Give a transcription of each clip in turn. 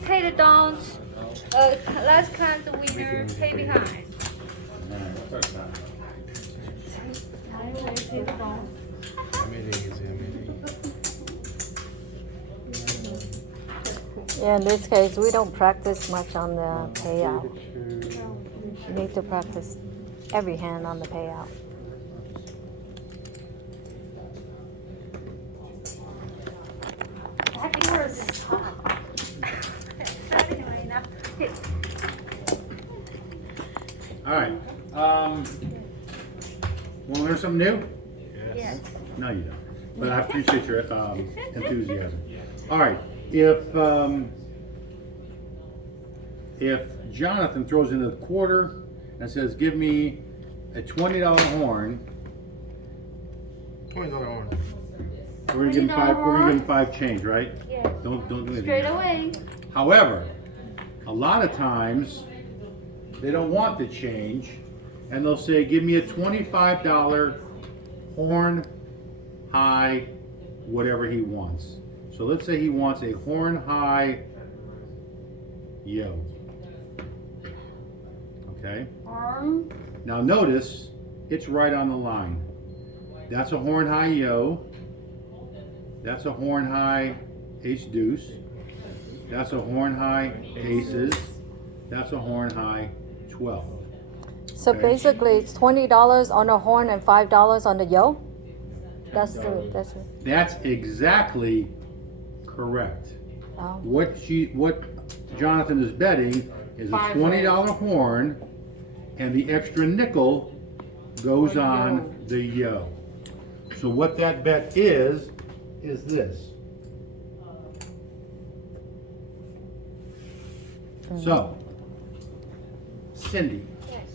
pay the downs. Last count the winner, pay behind. I made it easy. Yeah, in this case, we don't practice much on the payout. You need to practice every hand on the payout. That yours. All right. Want to learn something new? Yes. No, you don't. But I appreciate your enthusiasm. All right. If Jonathan throws in a quarter and says, "Give me a $20 horn," $20 horn. we're gonna give him five. We're gonna $20 give him 5 change, right? Yes. Don't do anything. Straight away. However, a lot of times they don't want the change, and they'll say, "Give me a $25 horn high, whatever he wants." So let's say he wants a horn high yo. Okay. Now notice it's right on the line. That's a horn high yo. That's a horn high ace deuce. That's a horn high aces. That's a horn high 12. So Okay. basically, it's $20 on the horn and $5 on the yo. That's it. That's exactly correct. Oh. What Jonathan is betting is a $20 horn, and the extra nickel goes on the yo. So what that bet is this. So, Cindy, Yes.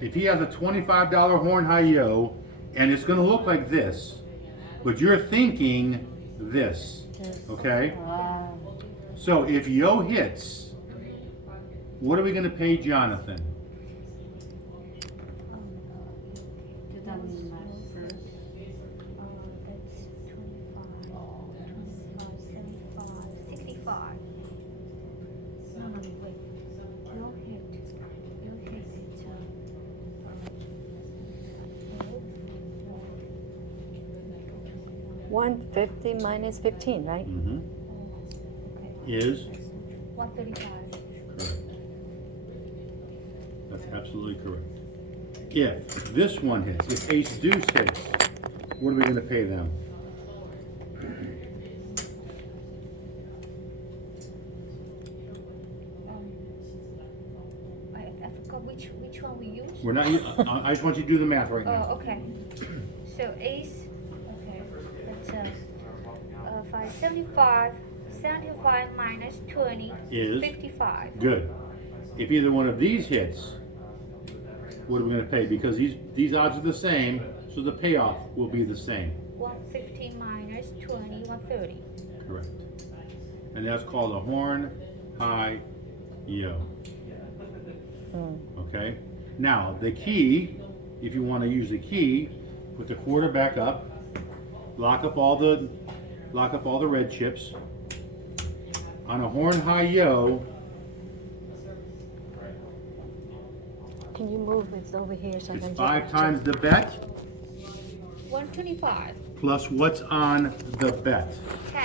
if he has a $25 horn high yo, and it's going to look like this, but you're thinking this, okay? So if yo hits, what are we going to pay Jonathan? $150 minus 15, right? Is 135. correct. That's absolutely correct. If this one hits, if ace deuce hits, what are we going to pay them? I forgot which one we use. We're not. I just want you to do the math right now. Oh, okay. So ace, okay, that's 575, 75 minus 20, Is 55. good. If either one of these hits, what are we going to pay? Because these odds are the same, so the payoff will be the same. 150 minus 20, 130. Correct. And that's called a horn high yo. Okay? Now, the key, if you want to use the key, put the quarter back up, lock up all the red chips. On a horn high yo, Can you move it over here so I can it's check? 5 times the bet 125, plus what's on the bet. 10,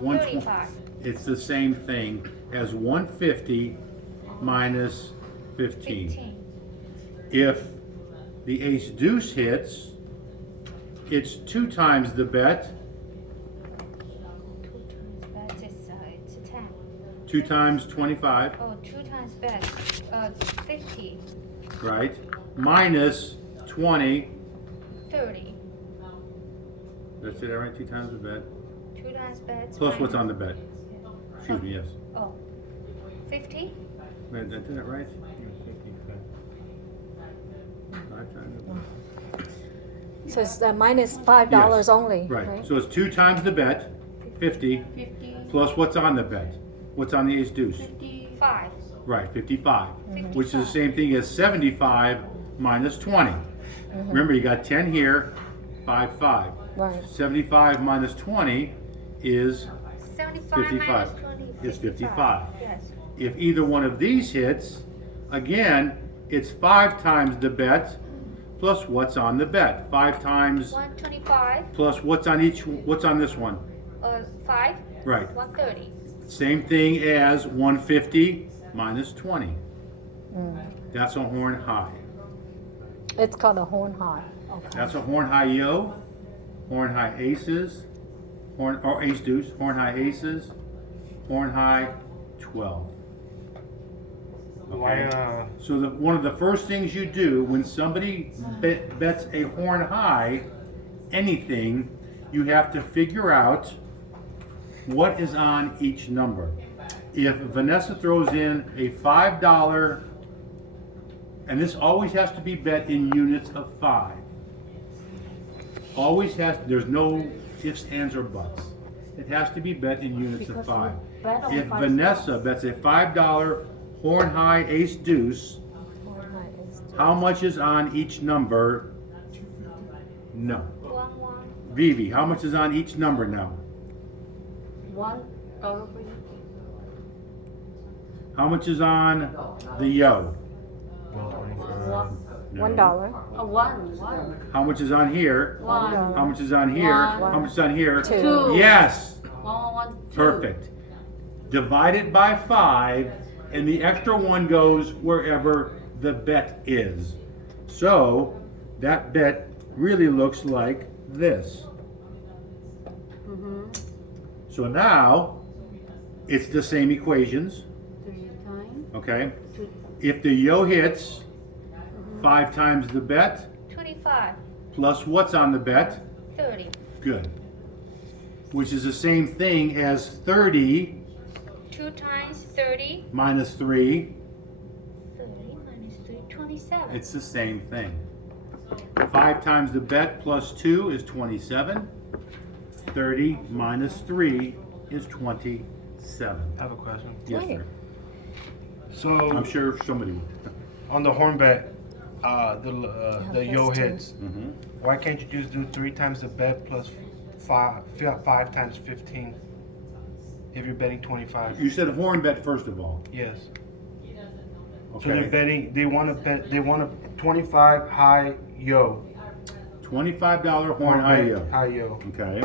120. 135. It's the same thing as 150 minus 15. 15. If the ace deuce hits, it's 2 times the bet. 2 times bet is it's 10. 2 times 25, Oh, 2 times bet, 50, right? Minus 20. 30. That's it, all right? 2 times the bet. 2 times bet. Plus what's on the bet. Excuse me, yes. Oh, 50? Wait, did I do that right? 5 times the bet. So it's minus $5 Yes, only, Right. right? So it's 2 times the bet, 50, 50, plus what's on the bet. What's on the ace deuce? 55. Right, 55. 55. Which is the same thing as 75 minus 20. Remember, you got 10 here, 5, 5. Right. 75 minus 20 is 75 55. minus 20. It's 55. Yes. If either one of these hits, again, it's 5 times the bet plus what's on the bet. 5 times 125. plus what's on this one? 5. Right. 130. Same thing as 150 minus 20. Mm. That's a horn high. It's called a horn high. Okay. That's a horn high yo, horn high aces, or ace deuce, horn high aces, horn high 12. Why, Okay. So one of the first things you do when somebody bets a horn high, anything, you have to figure out what is on each number. If Vanessa throws in a $5, and this always has to be bet in units of 5. Always has, there's no ifs, ands, or buts. It has to be bet in units of 5. If Vanessa bets a $5 horn high ace deuce, Horn high is how much is on each number? No. 1. Vivi, how much is on each number now? $1. How much is on the yo? No. $1. One. How much is on here? One. How much is on here? One. How much is on here? Two. Yes. One. Perfect. Divided by 5, and the extra one goes wherever the bet is. So that bet really looks like this. Mm-hmm. So now it's the same equations, 3 times. okay? 2. If the yo hits 5 times the bet, 25. plus what's on the bet, 30. good. Which is the same thing as 30 2 times 30. minus 3. 30 minus 3. 27. It's the same thing. 5 times the bet plus 2 is 27. 30 minus 3 is 27. I have a question. Yes, Right. sir. So I'm sure somebody would. on the horn bet, the yo that's two. hits. Mhm. Why can't you just do 3 times the bet plus 5 times 15? If you're betting 25. You said horn bet first of all. Yes. So they're Okay. betting. They want to bet. They want a 25 high yo. $25 horn high yo. High yo. Okay.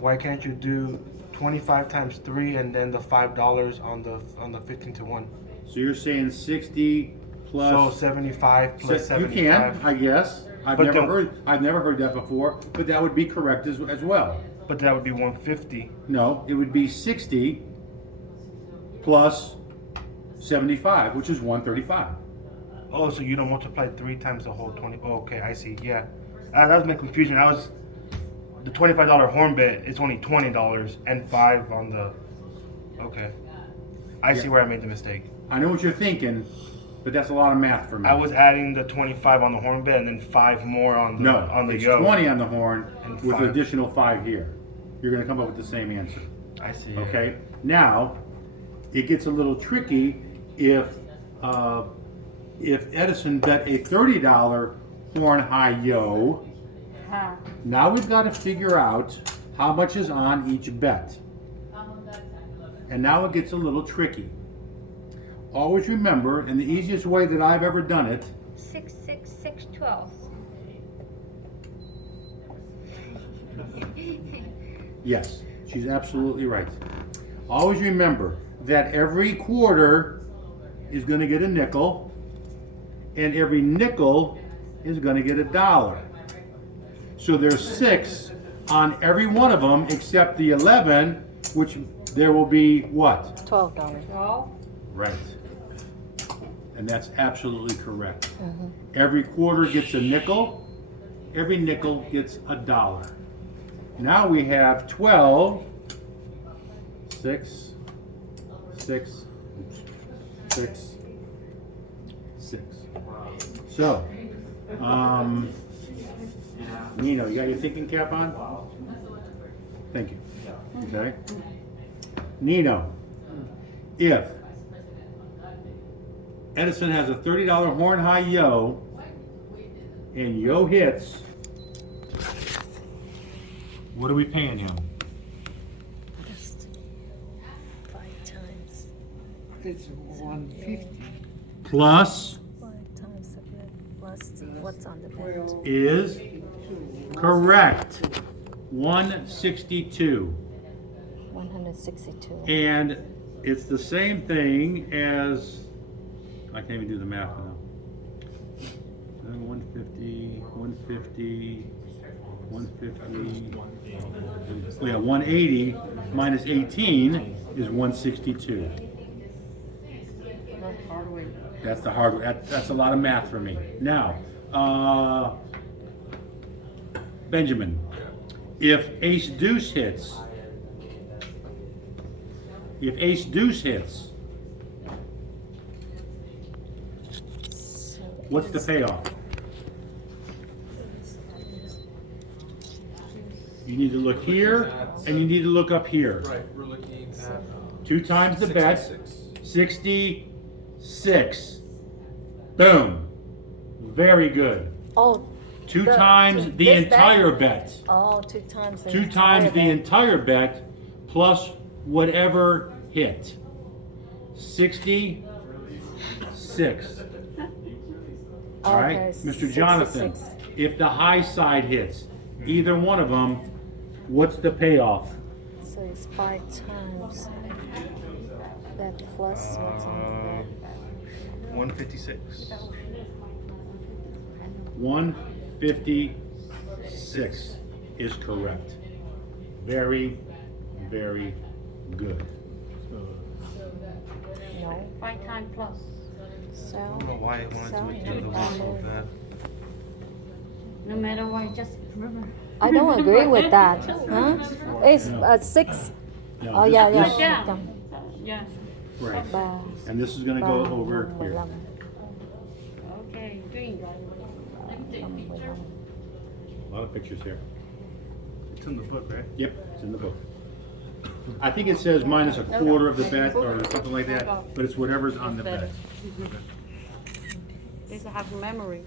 Why can't you do 25 times 3 and then the $5 on the 15 to 1? So you're saying 60 So plus. 75 plus You 75. can, I guess. I've But never heard that before, but that would be correct as well. But that would be 150. No, it would be 60 plus 75, which is 135. Oh, so you don't multiply 3 times the whole 20. Oh, okay, I see. Yeah, that was my confusion. I was the $25 horn bet. It's only $20 and 5 on the. Okay, I see where I made the mistake. I know what you're thinking, but that's a lot of math for me. I was adding the 25 on the horn bet and then 5 more on the No, on the it's yo. 20 on the horn And with 5. an additional 5 here. You're going to come up with the same answer. I see. Yeah. Okay. Now, it gets a little tricky if Edison bet a $30 horn high yo. Now we've got to figure out how much is on each bet. And now it gets a little tricky. Always remember, and the easiest way that I've ever done it, 6, 6, 6, 12. yes, she's absolutely right. Always remember that every quarter is going to get a nickel, and every nickel is going to get $1. So there's 6 on every one of them except the 11, which there will be what? $12. 12. Right. And that's absolutely correct. Every quarter gets a nickel. Every nickel gets $1. Now we have 12, 6, 6, 6, 6. So, Nino, you got your thinking cap on? Thank you. Okay. Nino, if Edison has a $30 horn high yo, and yo hits, what are we paying him? is 150. plus 5 times the bid plus what's on the bid. is correct. 162. 162. And it's the same thing as, I can't even do the math now. 150, 150, 150. Oh yeah, 180 minus 18 is 162. That's hard way. That's the hard, that's a lot of math for me. Now, Benjamin, if ace deuce hits, what's the payoff? You need to look here, and you need to look up here. Right, we're looking at 2 times the bet, 66. 66. Boom. Very good. Oh, 2 The- times the this entire bet? bet. oh, 2 times the 2 times the entire bet plus whatever hit. 66. All right, Okay, Mr. Jonathan, 66. if the high side hits, either one of them, what's the payoff? So it's 5 times that plus what's on the bid. 156. 156 is correct. Very, very good. No, 5 times plus. so. I don't know why it wanted to so return the one so bad. No matter what, just remember. I don't agree with that. Huh? It's 6. No, Oh, this- yeah, yeah. this- Yeah. Yeah. Right, Ba- and this is gonna go ba- over here. 11. Okay, green. A lot of pictures here. It's in the book, right? Yep, it's in the book. I think it says minus a quarter of the bet or something like that, but it's whatever's on the bet. They have memory.